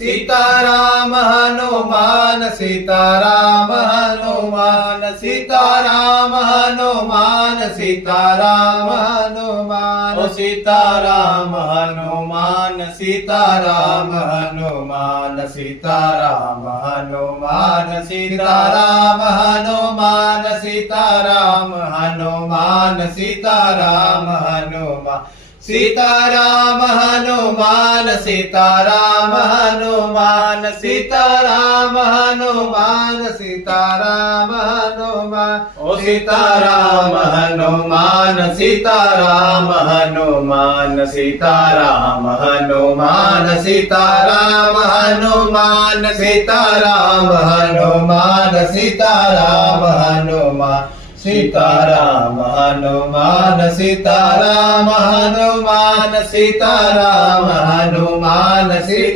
Sitaram Hanuman Sitaram Hanuman Sitaram Hanuman Sitaram Hanuman ओ Sitaram Hanuman Sitaram Hanuman Sitaram Hanuman Sitaram Hanuman Sitaram Hanuman Sitaram Hanuman Sitaram Hanuman Sitaram Hanuman Sitaram Hanuman Sitaram Hanuman ओ Sitaram Hanuman Sitaram Hanuman Sitaram Hanuman Sitaram Hanuman Sitaram Hanuman Sitaram Hanuman Sitaram Hanuman Sitaram Hanuman Sitaram Hanuman Sita